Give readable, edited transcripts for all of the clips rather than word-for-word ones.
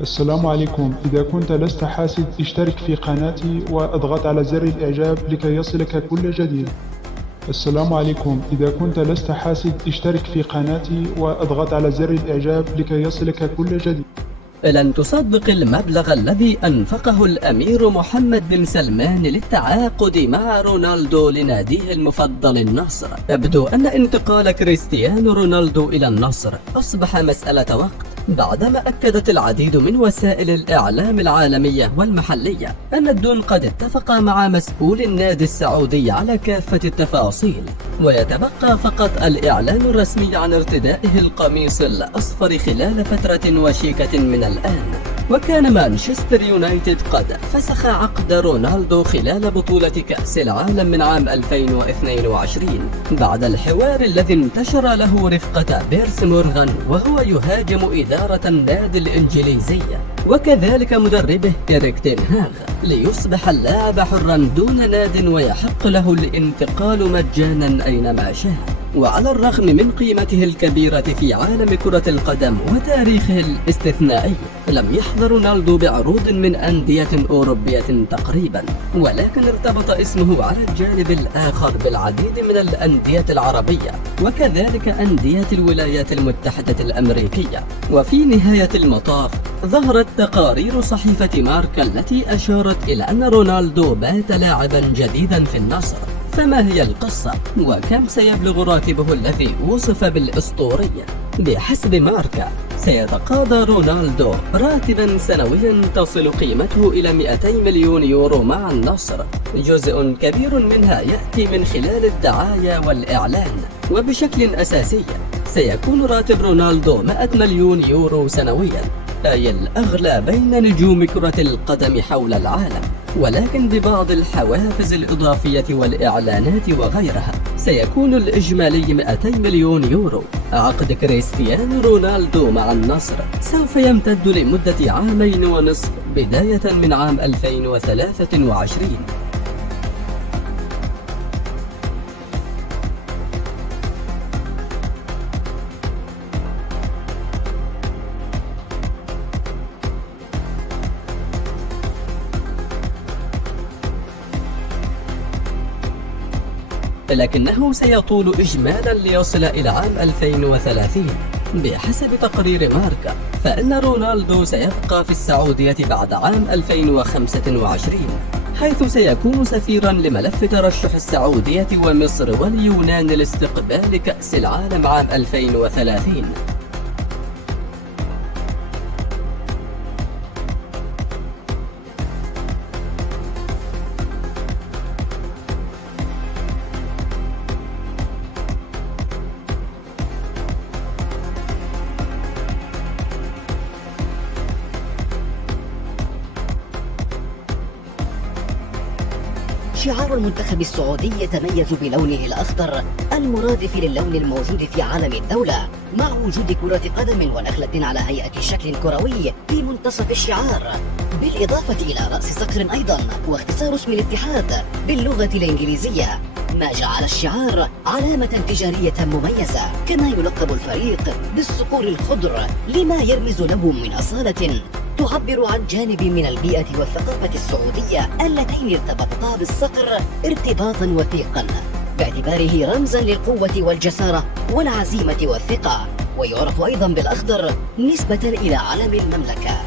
السلام عليكم. إذا كنت لست حاسد اشترك في قناتي واضغط على زر الإعجاب لكي يصلك كل جديد. السلام عليكم. إذا كنت لست حاسد اشترك في قناتي واضغط على زر الإعجاب لكي يصلك كل جديد. لن تصدق المبلغ الذي أنفقه الأمير محمد بن سلمان للتعاقد مع رونالدو لناديه المفضل النصر. يبدو أن انتقال كريستيانو رونالدو إلى النصر أصبح مسألة وقت، بعدما أكدت العديد من وسائل الإعلام العالمية والمحلية أن الدون قد اتفق مع مسؤول النادي السعودي على كافة التفاصيل، ويتبقى فقط الإعلان الرسمي عن ارتدائه القميص الأصفر خلال فترة وشيكة من الآن. وكان مانشستر يونايتد قد فسخ عقد رونالدو خلال بطولة كأس العالم من عام 2022 بعد الحوار الذي انتشر له رفقة بيرس مورغان وهو يهاجم إدارة النادي الإنجليزي وكذلك مدربه إريك تين هاغ ليصبح اللاعب حرا دون ناد ويحق له الانتقال مجانا أينما شاء. وعلى الرغم من قيمته الكبيرة في عالم كرة القدم وتاريخه الاستثنائي، لم يحظى رونالدو بعروض من أندية أوروبية تقريبا، ولكن ارتبط اسمه على الجانب الآخر بالعديد من الأندية العربية وكذلك أندية الولايات المتحدة الأمريكية. وفي نهاية المطاف ظهرت تقارير صحيفة ماركا التي أشارت إلى أن رونالدو بات لاعبا جديدا في النصر. فما هي القصة؟ وكم سيبلغ راتبه الذي وصف بالأسطورية؟ بحسب ماركا سيتقاضى رونالدو راتبا سنويا تصل قيمته إلى 200 مليون يورو مع النصر، جزء كبير منها يأتي من خلال الدعاية والإعلان، وبشكل أساسي سيكون راتب رونالدو 100 مليون يورو سنويا، أي الأغلى بين نجوم كرة القدم حول العالم. ولكن ببعض الحوافز الإضافية والإعلانات وغيرها سيكون الإجمالي 200 مليون يورو. عقد كريستيانو رونالدو مع النصر سوف يمتد لمدة 2.5 عام بداية من عام 2023. لكنه سيطول إجمالا ليصل إلى عام 2030 بحسب تقرير ماركا، فإن رونالدو سيبقى في السعودية بعد عام 2025 حيث سيكون سفيرا لملف ترشح السعودية ومصر واليونان لاستقبال كأس العالم عام 2030. شعار المنتخب السعودي يتميز بلونه الأخضر المرادف للون الموجود في علم الدولة، مع وجود كرة قدم ونخلة على هيئة شكل كروي في منتصف الشعار، بالإضافة إلى رأس صقر أيضا، واختصار اسم الاتحاد باللغة الإنجليزية، ما جعل الشعار علامة تجارية مميزة. كما يلقب الفريق بالصقور الخضر لما يرمز له من أصالة تعبر عن جانب من البيئة والثقافة السعودية اللتين ارتبطتا بالصقر ارتباطا وثيقا، باعتباره رمزا للقوة والجسارة والعزيمة والثقة. ويعرف أيضا بالأخضر نسبة إلى علم المملكة.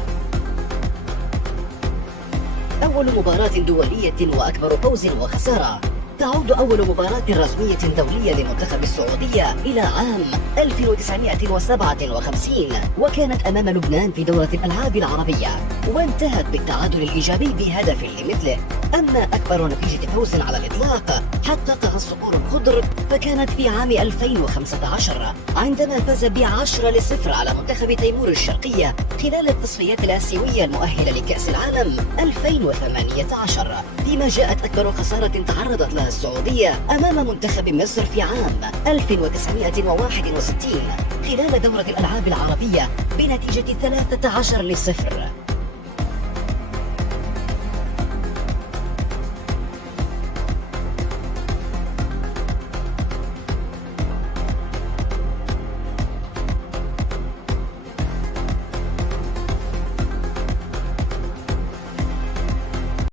أول مباراة دولية وأكبر فوز وخسارة. تعود أول مباراة رسمية دولية لمنتخب السعودية إلى عام 1957 وكانت أمام لبنان في دورة الألعاب العربية، وانتهت بالتعادل الإيجابي بهدف لمثله. أما أكبر نتيجة فوز على الإطلاق حققها الصقور الخضر فكانت في عام 2015 عندما فاز ب10-0 على منتخب تيمور الشرقية خلال التصفيات الآسيوية المؤهلة لكأس العالم 2018، فيما جاءت أكبر خسارة تعرضت لها السعودية أمام منتخب مصر في عام 1961 خلال دورة الألعاب العربية بنتيجة 13-0.